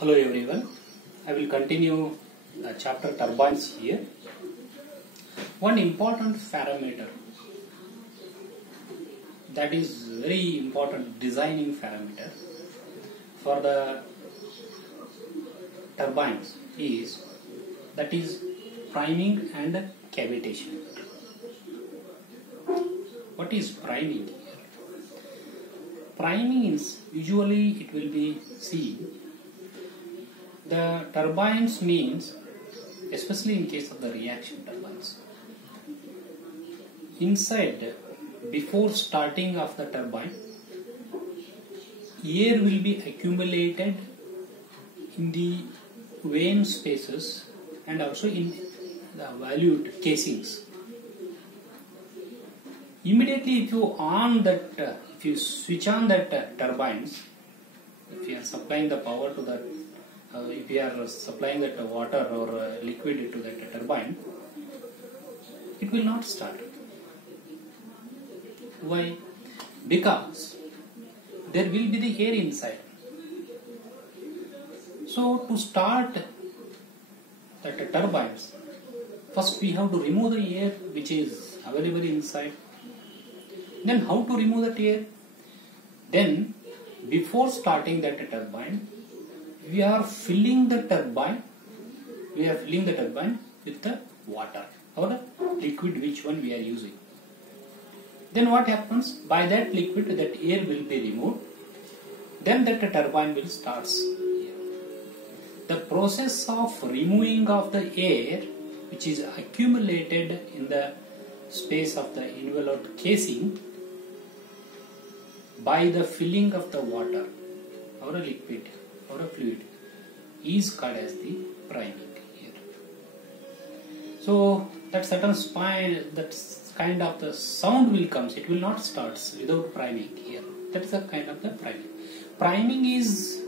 Hello everyone, I will continue the chapter turbines here. One important parameter that is very important designing parameter for the turbines is priming and cavitation. What is priming here? Priming is usually it will be seen. The turbines means, especially in case of the reaction turbines, inside before starting of the turbine, air will be accumulated in the vane spaces and also in the valued casings. Immediately if you switch on that turbines, if you are supplying the power to that, if you are supplying that water or liquid to that turbine, it will not start. Why? Because there will be the air inside. So to start that turbines, first we have to remove the air which is available inside. Then how to remove that air? Then before starting that turbine, we are filling the turbine with the water or the liquid which one we are using. Then what happens? By that liquid, that air will be removed. Then that turbine will start here. The process of removing of the air which is accumulated in the space of the enveloped casing by the filling of the water or a liquid or a fluid is called as the priming here. So that certain spine, that kind of the sound will comes, it will not start without priming here. That is the kind of the priming. Priming is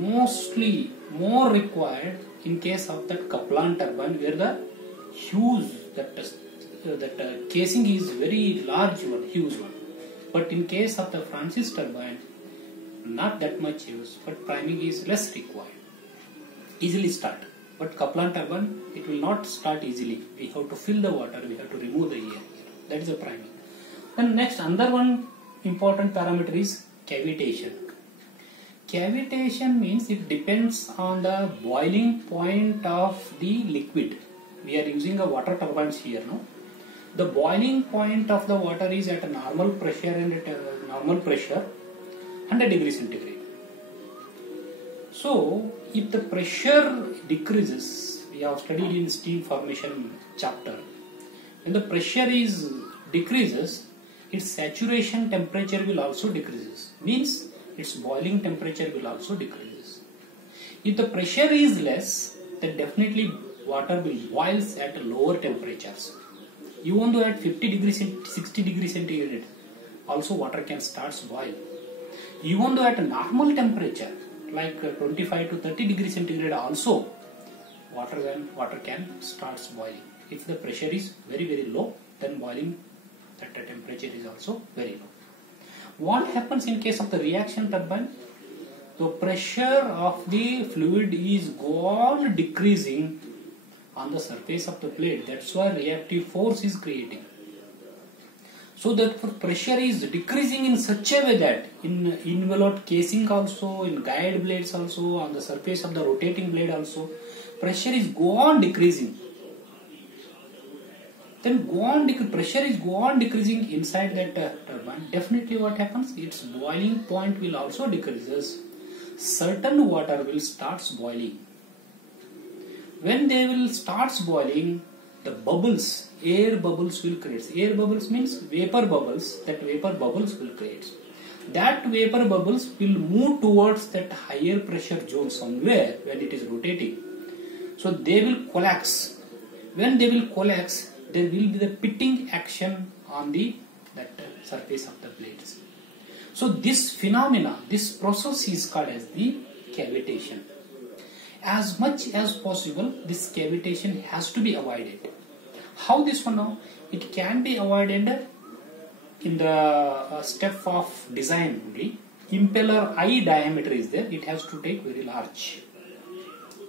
mostly more required in case of that Kaplan turbine where the huge that casing is very large one, huge one. But in case of the Francis turbine, not that much use, but priming is less required. Easily start. But Kaplan turbine, it will not start easily. We have to fill the water, we have to remove the air here. That is the priming. Then next, another one important parameter is cavitation. Cavitation means it depends on the boiling point of the liquid. We are using a water turbines here, no? The boiling point of the water is at a normal pressure and at a normal pressure 100 degrees centigrade. So if the pressure decreases, we have studied in steam formation chapter, when the pressure decreases, its saturation temperature will also decreases, means its boiling temperature will also decreases. If the pressure is less, then definitely water will boil at lower temperatures. Even though at 50 degrees, 60 degrees centigrade, also water can start boil. Even though at a normal temperature, like 25 to 30 degrees centigrade also, water can start boiling. If the pressure is very, very low, then boiling at the temperature is also very low. What happens in case of the reaction turbine? The pressure of the fluid is gone decreasing on the surface of the plate. That's why reactive force is creating. So that pressure is decreasing in such a way that in enveloped casing also, in guide blades also, on the surface of the rotating blade also, pressure is go on decreasing. Then pressure is go on decreasing inside that turbine. Definitely what happens? Its boiling point will also decreases. Certain water will start boiling. When they will start boiling, the bubbles, air bubbles will create. Air bubbles means vapor bubbles. That vapor bubbles will create. That vapor bubbles will move towards that higher pressure zone somewhere when it is rotating. So they will collapse. When they will collapse, there will be the pitting action on that surface of the blades. So this phenomena, this process is called as the cavitation. As much as possible, this cavitation has to be avoided. How this one now? It can be avoided in the step of design only. impeller eye diameter is there, it has to take very large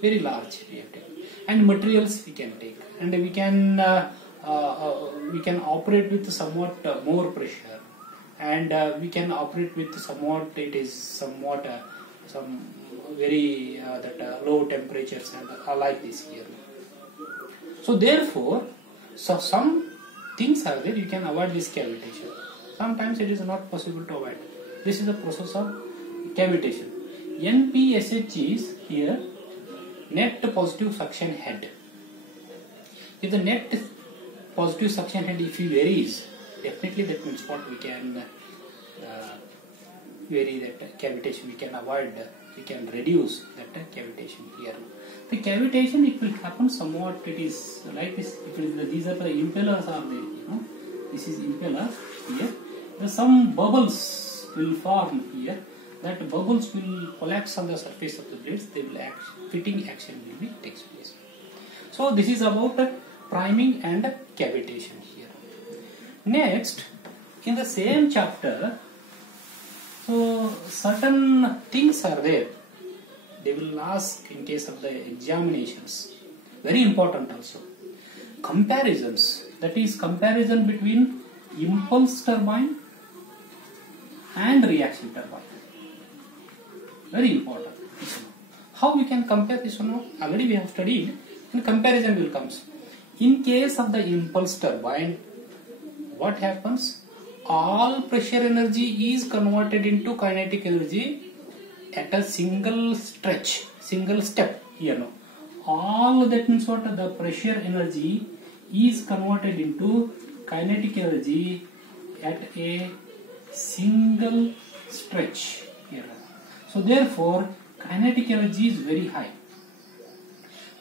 we have taken. And materials we can take, and we can operate with somewhat more pressure, and we can operate with somewhat some very low temperatures and like this here. So therefore, some things are there you can avoid this cavitation. Sometimes it is not possible to avoid. This is the process of cavitation. NPSH is here net positive suction head. If the net positive suction head if it varies, definitely that means what we can vary that cavitation. We can avoid, we can reduce that cavitation here. The cavitation, it will happen somewhat. It is like this. If it is these are the impellers are there. This is impeller here. Some bubbles will form here. That bubbles will collapse on the surface of the blades. They will fitting action will be takes place. So this is about priming and cavitation here. Next, in the same chapter, so certain things are there. They will ask in case of the examinations. Very important also. Comparisons. That is comparison between impulse turbine and reaction turbine. Very important. How we can compare this one? Already we have studied, and comparison will come. In case of the impulse turbine, what happens? All pressure energy is converted into kinetic energy at a single stretch, single step here. All that means what? The pressure energy is converted into kinetic energy at a single stretch here. So therefore, kinetic energy is very high.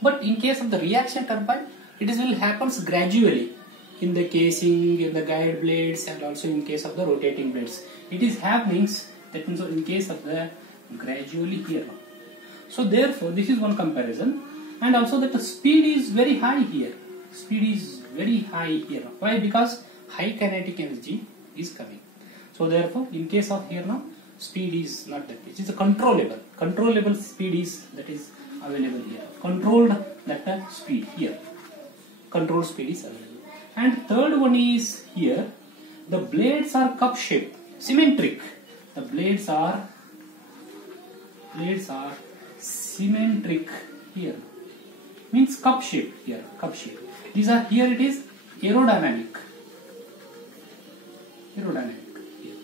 But in case of the reaction turbine, it will happens gradually in the casing, in the guide blades, and also in case of the rotating blades. It is happening, that means in case of the gradually here. So therefore, this is one comparison, and also that the speed is very high here. Speed is very high here. Why? Because high kinetic energy is coming. So therefore, in case of here now, speed is not that. It is a controllable. Controllable speed is that is available here. Controlled that speed here. Controlled speed is available. And third one is here. The blades are cup shaped, symmetric. The blades are symmetric here. Means cup shaped here. Cup shaped. These are here. It is aerodynamic. Aerodynamic here.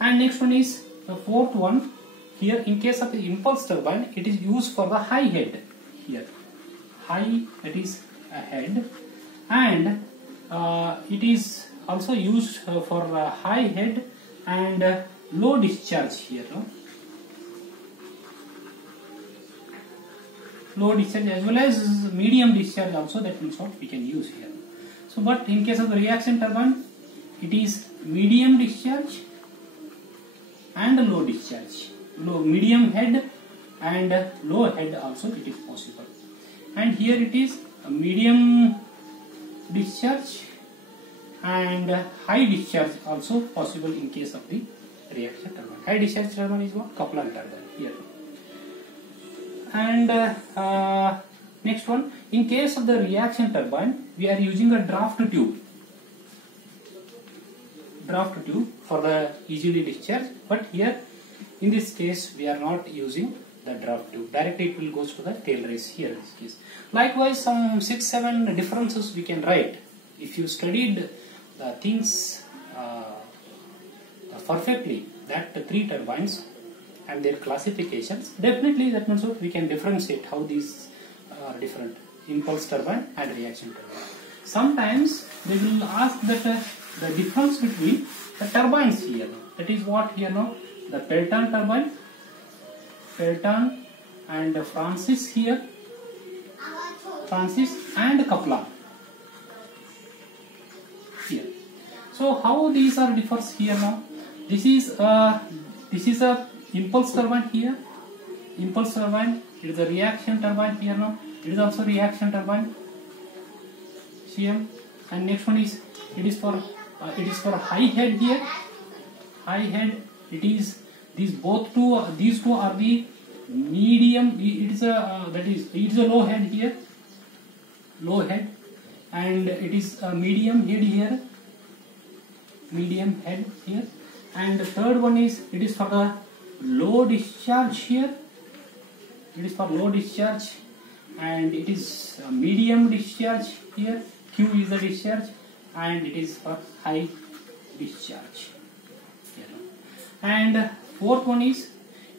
And next one is the fourth one. Here, in case of the impulse turbine, it is used for the high head here. High, that is a head, and it is also used for high head and low discharge here. Low discharge as well as medium discharge also, that means what we can use here. So, but in case of the reaction turbine, it is medium discharge and low discharge. Low, medium head and low head also it is possible. And here it is a medium discharge and high discharge also possible in case of the reaction turbine. High discharge turbine is what? Coupler turbine here. And next one, in case of the reaction turbine, we are using a draft tube. Draft tube for the easily discharge, but here in this case we are not using the draft tube. Directly it will go to the tail race here in this case. Likewise, some 6-7 differences we can write. If you studied the things perfectly, that the 3 turbines and their classifications, definitely that means what we can differentiate how these are different, impulse turbine and reaction turbine. Sometimes they will ask that the difference between the turbines here. That is what here now, the Pelton turbine, Pelton and Francis here, Francis and Kaplan here. So how these are differs here now? This is a impulse turbine here, impulse turbine. It is a reaction turbine here now. It is also reaction turbine. CM. And next one is it is for high head here. High head. It is These two are the medium. It is a low head here, low head, and it is a medium head here, and the third one is it is for the low discharge here. It is for low discharge, and it is a medium discharge here. Q is the discharge, and it is for high discharge here. And fourth one is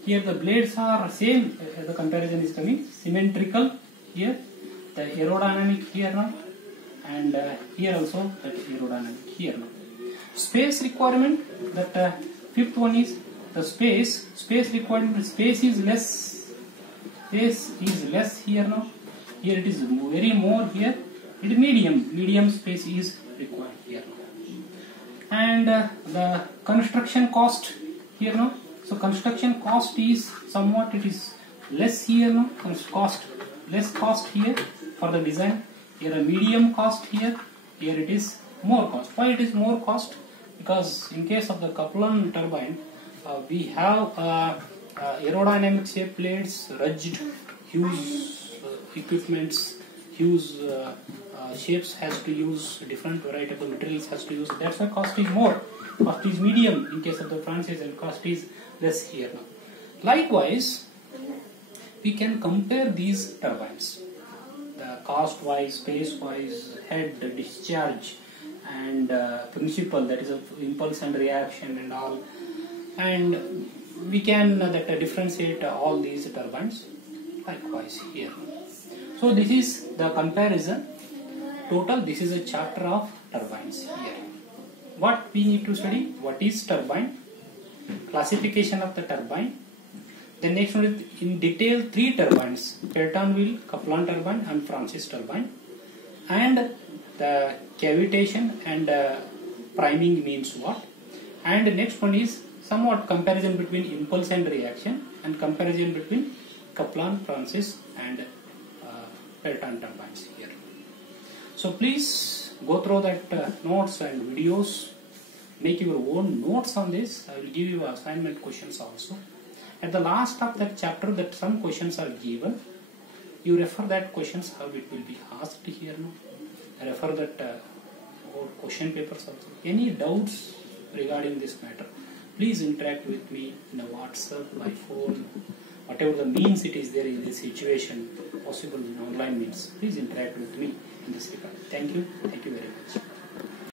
here the blades are same. The comparison is coming symmetrical here. The aerodynamic here now, and here also that aerodynamic here now. Space requirement, that fifth one is the space requirement. Space is less here now. Here it is very more here. It is medium space is required here now. And the construction cost here now. So construction cost is somewhat, it is less here now. Less cost here for the design. Here a medium cost here. Here it is more cost. Why it is more cost? Because in case of the Kaplan turbine, we have aerodynamic shape plates, ridged, huge equipments, huge shapes has to use, different variety of the materials has to use. That's why cost is more. Cost is medium in case of the Francis, and cost is less here now. Likewise, we can compare these turbines. The cost wise, space wise, head, discharge, and principle, that is of impulse and reaction and all, and we can differentiate all these turbines likewise here. So this is the comparison total. This is a chapter of turbines here. What we need to study? What is turbine? Classification of the turbine. Then next one is in detail 3 turbines: Pelton-Weyl, Kaplan turbine, and Francis turbine, and the cavitation and priming means what. And next one is somewhat comparison between impulse and reaction, and comparison between Kaplan, Francis, and Pelton turbines here. So please go through that notes and videos. Make your own notes on this. I will give you assignment questions also. At the last of that chapter, that some questions are given. You refer that questions, how it will be asked here now. Refer that question papers also. Any doubts regarding this matter, please interact with me in a WhatsApp, by phone, whatever the means it is there in this situation, possible in online means. Please interact with me in this regard. Thank you very much.